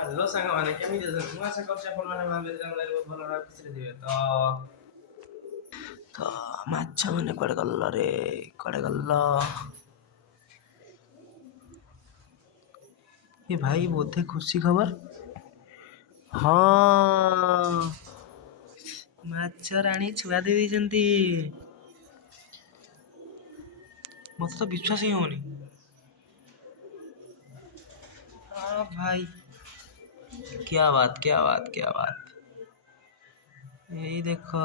हेलो सांग माने केमिति अछन मु आशा करछि आपण माने भाबे हमरा बहुत भलो भाबे खुशी दिबे तो माछ माने कोडे गल्ला रे कोडे गल्ला ये भाई बोधे खुशी खबर हाँ माछ राणी छुआ दे देइछन्ती मत तो विश्वास ही होनी हाँ भाई क्या बात क्या बात क्या बात यही देखो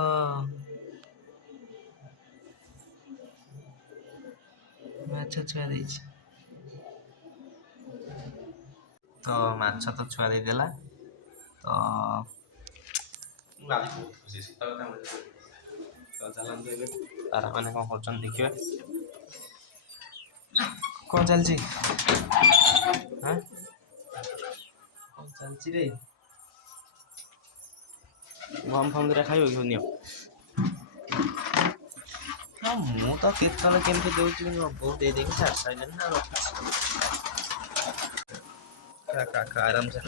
ମାଛ ଛୁଆ ଦେଇଛି ତ ମାଛ ତ ଛୁଆ ଦେଇଦେଲା ତ ମୁଁ ଆଜି ବହୁତ ଖୁସି ସତ କଥା ତ ଚାଲନ୍ତୁ ଏବେ ତାରା ମାନେ କ'ଣ କରୁଛନ୍ତି ଦେଖିବା କ'ଣ ଚାଲିଛି ହାଁ କ'ଣ ଚାଲିଛି ରେ ଗମ୍ ଫମ୍ ଦୁରା ଖାଇବ କି ନିଅ ହଁ ମୁଁ ତ କେତେବେଳେ କେମିତି ଦେଉଛି କିନ୍ତୁ ବୋଉ ଦେଇଦେଇକି ଛାଡ଼ି ସାରିଲେଣି ନା ରଖିଛି ଖା ଆରାମସେ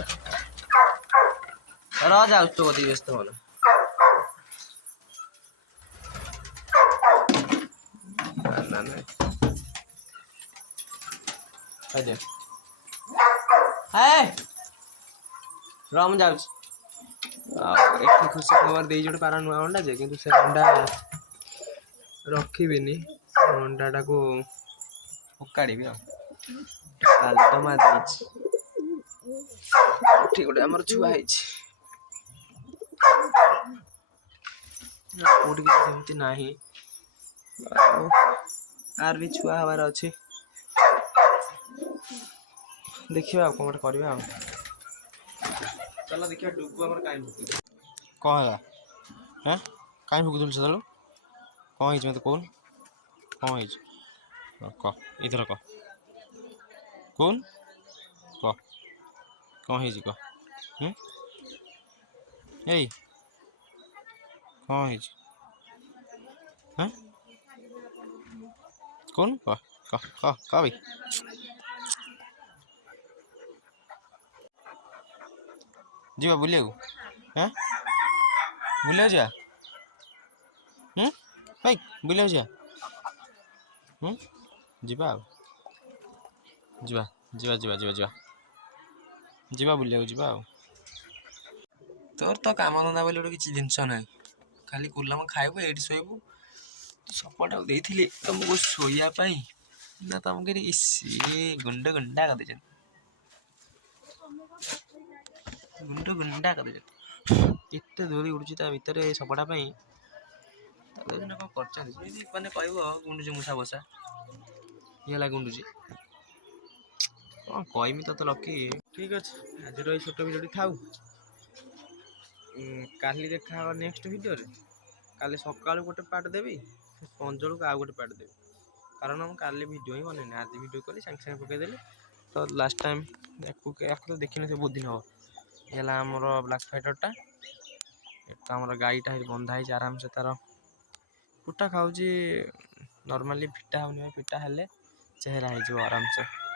ରହ ଯାଉଛି ତୋ କତିକି ବ୍ୟସ୍ତ ହବନା ନା ନା ଖାଇଦିଅ ରହ ମୁଁ ଯାଉଛି ଏଠି ଖୁସି ଖବର ଦେଇଛି ଗୋଟେ ପାରା ନୂଆ ଅଣ୍ଡା ଯେ କିନ୍ତୁ ସେ ଅଣ୍ଡା ରଖିବିନି ଅଣ୍ଡାଟାକୁ ଫୋପାଡ଼ିବି ଆଉ ଡାଲମା ଦେଇଛି ଏଠି ଗୋଟେ ଆମର ଛୁଆ ହେଇଛି କୋଉଠି କିଛି ସେମିତି ନାହିଁ ଆର ବି ଛୁଆ ହବାର ଅଛି ଦେଖିବା ଆଉ କ'ଣ ଗୋଟେ କରିବା ଆଉ ଚାଲ ଦେଖିବା ଡୁବୁ ଆମର କାହିଁ ଭୁକୁଛି କ'ଣ ହେଲା ହାଁ କାହିଁ ଭୁକୁଥିଲୁ ସେତେବେଳୁ କ'ଣ ହେଇଛି ମୋତେ କହୁନୁ କ'ଣ ହେଇଛି କହ ଏଇଥର କହ କହୁନୁ କହ କ'ଣ ହେଇଛି କହ ଏଇ କ'ଣ ହେଇଛି ହାଁ କହୁନୁ କହ କହ କହ କହ ଭାଇ ଯିବା ବୁଲିବାକୁ ହାଁ ବୁଲିବାକୁ ଯିବା ଭାଇ ବୁଲିବାକୁ ଯିବା ଯିବା ଆଉ ଯିବା ଯିବା ଯିବା ଯିବା ଯିବା ଯିବା ବୁଲିବାକୁ ଯିବା ଆଉ ତୋର ତ କାମ ଧନ୍ଦା ବୋଲି ଗୋଟେ କିଛି ଜିନିଷ ନାହିଁ ଖାଲି ଗୁଲାମ ଖାଇବୁ ଏଇଠି ଶୋଇବୁ ସପଟାକୁ ଦେଇଥିଲି ତମକୁ ଶୋଇବା ପାଇଁ ନା ତମକୁ ସିଏ ଗୁଣ୍ଡ ଗୁଣ୍ଡା କରିଦେଇଛନ୍ତି ଗୁଣ୍ଡ ଗୁଣ୍ଡା କରିଦେଇଛନ୍ତି ଏତେ ଦୂରି ଉଡ଼ୁଛି ତା ଭିତରେ ସପଟା ପାଇଁ ତାକୁ କ'ଣ କରିଛନ୍ତି ଯେମିତି ମାନେ କହିବ ଗୁଣ୍ଡୁଛି ମୂଷା ବସା ଇଏ ହେଲା ଗୁଣ୍ଡୁଛି କ'ଣ କହିମି ତତେ ଲକି ଠିକ୍ ଅଛି ଆଜିର ଏଇ ଛୋଟ ଭିଡ଼ିଓଟି ଥାଉ କାଲି ଦେଖା ହବ ନେକ୍ସଟ ଭିଡ଼ିଓରେ କାଲି ସକାଳୁ ଗୋଟେ ପାର୍ଟ ଦେବି ସଞ୍ଜବେଳକୁ ଆଉ ଗୋଟେ ପାର୍ଟ ଦେବି କାରଣ ମୁଁ କାଲି ଭିଡ଼ିଓ ହିଁ ବନେଇନି ଆଜି ଭିଡ଼ିଓ କଲି ସାଙ୍ଗେ ସାଙ୍ଗେ ପକେଇଦେଲି ତ ଲାଷ୍ଟ ଟାଇମ୍ ୟାକୁ ତ ଦେଖିନଥିବ ବହୁତ ଦିନ ହବ ହେଲା ଆମର ବ୍ଲାକ୍ ଫାଇଟରଟା ଏଟା ଆମର ଗାଈଟା ବନ୍ଧା ହେଇଛି ଆରାମସେ ତାର କୁଟା ଖାଉଛି ନର୍ମାଲି ଫିଟା ହେଉନି ଫିଟା ହେଲେ ଚେହେରା ହେଇଯିବ ଆରାମସେ